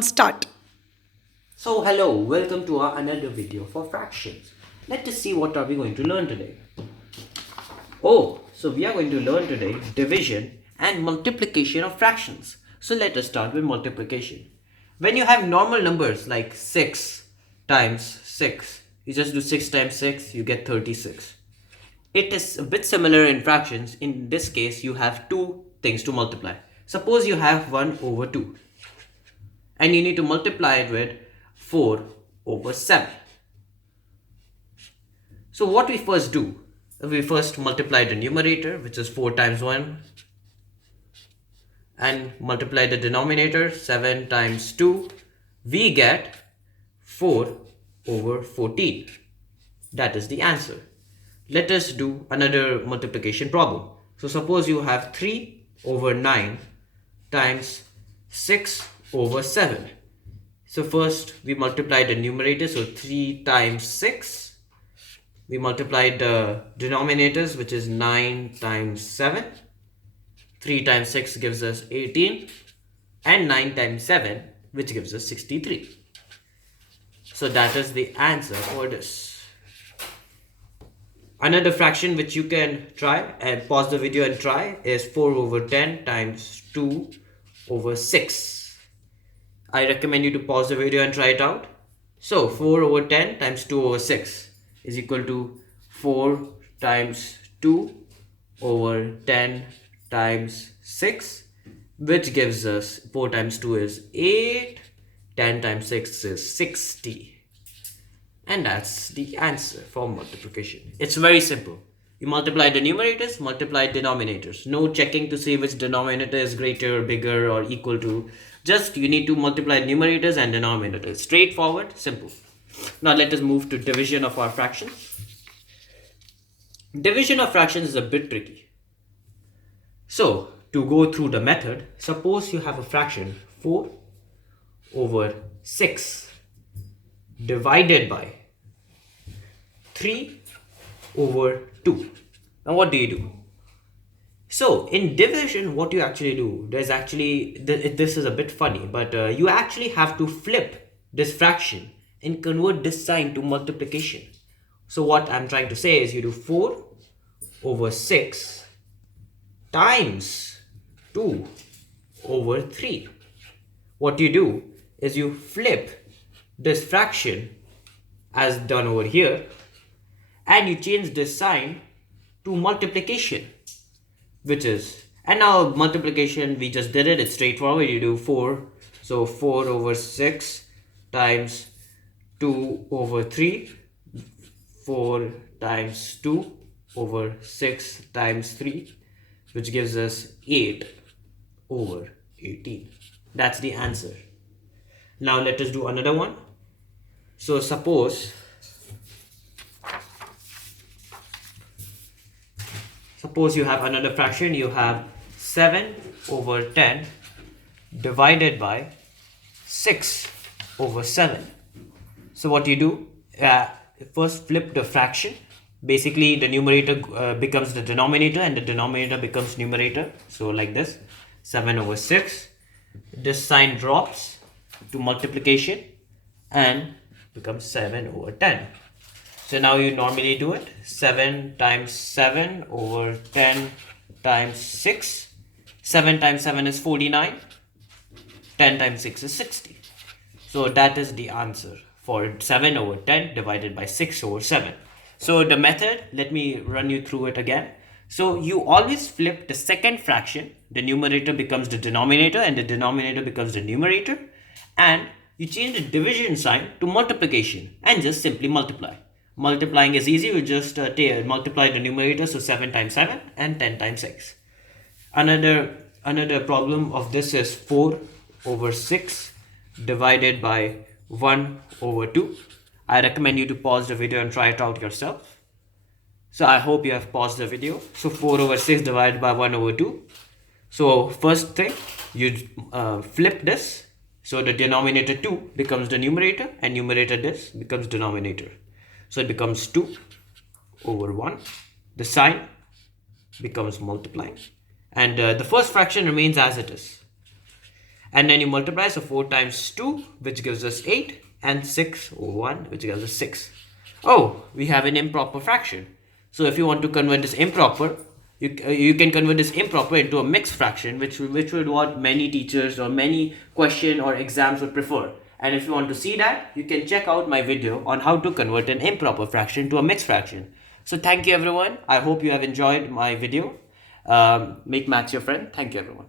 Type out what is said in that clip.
Start. So hello, welcome to our another video for fractions. Let us see what are we going to learn today. So we are going to learn today division and multiplication of fractions. So let us start with multiplication. When you have normal numbers like 6 times 6, you just do 6 times 6, you get 36. It is a bit similar in fractions. In this case, you have two things to multiply. Suppose you have 1 over 2 and you need to multiply it with 4 over 7. So what we first do, we first multiply the numerator, which is 4 times 1, and multiply the denominator, 7 times 2. We get 4 over 14. That is the answer. Let us do another multiplication problem. So suppose you have 3 over 9 times 6 over 7. So first we multiply the numerator, so 3 times 6. We multiply the denominators, which is 9 times 7. 3 times 6 gives us 18, and 9 times 7, which gives us 63. So that is the answer for this. Another fraction which you can try and pause the video and try is 4 over 10 times 2 over 6. I recommend you to pause the video and try it out. So 4 over 10 times 2 over 6 is equal to 4 times 2 over 10 times 6, which gives us 4 times 2 is 8, 10 times 6 is 60. And that's the answer for multiplication. It's very simple. You multiply the numerators, multiply denominators. No checking to see which denominator is greater, bigger, or equal to. Just you need to multiply numerators and denominators. Straightforward, simple. Now let us move to division of our fractions. Division of fractions is a bit tricky. So to go through the method, suppose you have a fraction 4 over 6 divided by 3 over 2. Now what do you do? So in division, what you actually do, there's actually, this is a bit funny, but you actually have to flip this fraction and convert this sign to multiplication. So what I'm trying to say is you do 4 over 6 times 2 over 3. What you do is you flip this fraction as done over here, and you change this sign to multiplication, which is, and now multiplication, we just did it, it's straightforward. You do 4, so 4 over 6 times 2 over 3, 4 times 2 over 6 times 3, which gives us 8 over 18. That's the answer. Now let us do another one. So suppose you have another fraction. You have 7 over 10 divided by 6 over 7. So what you do, first flip the fraction. Basically the numerator becomes the denominator and the denominator becomes numerator. So like this, 7 over 6. This sign drops to multiplication and becomes 7 over 10. So now you normally do it, 7 times 7 over 10 times 6. 7 times 7 is 49. 10 times 6 is 60. So that is the answer for 7 over 10 divided by 6 over 7. So the method, let me run you through it again. So you always flip the second fraction. The numerator becomes the denominator and the denominator becomes the numerator. And you change the division sign to multiplication and just simply multiply. Multiplying is easy. You just multiply the numerator, so 7 times 7 and 10 times 6. Another problem of this is 4 over 6 divided by 1 over 2. I recommend you to pause the video and try it out yourself. So I hope you have paused the video. So 4 over 6 divided by 1 over 2. So first thing, you flip this. So the denominator 2 becomes the numerator and numerator this becomes denominator. So it becomes 2 over 1. The sign becomes multiplying. And the first fraction remains as it is. and then you multiply. So 4 times 2, which gives us 8, and 6 over 1, which gives us 6. Oh, we have an improper fraction. So if you want to convert this improper, you can convert this improper into a mixed fraction, which would what many teachers or many question or exams would prefer. And if you want to see that, you can check out my video on how to convert an improper fraction to a mixed fraction. So thank you everyone. I hope you have enjoyed my video. Make maths your friend. Thank you everyone.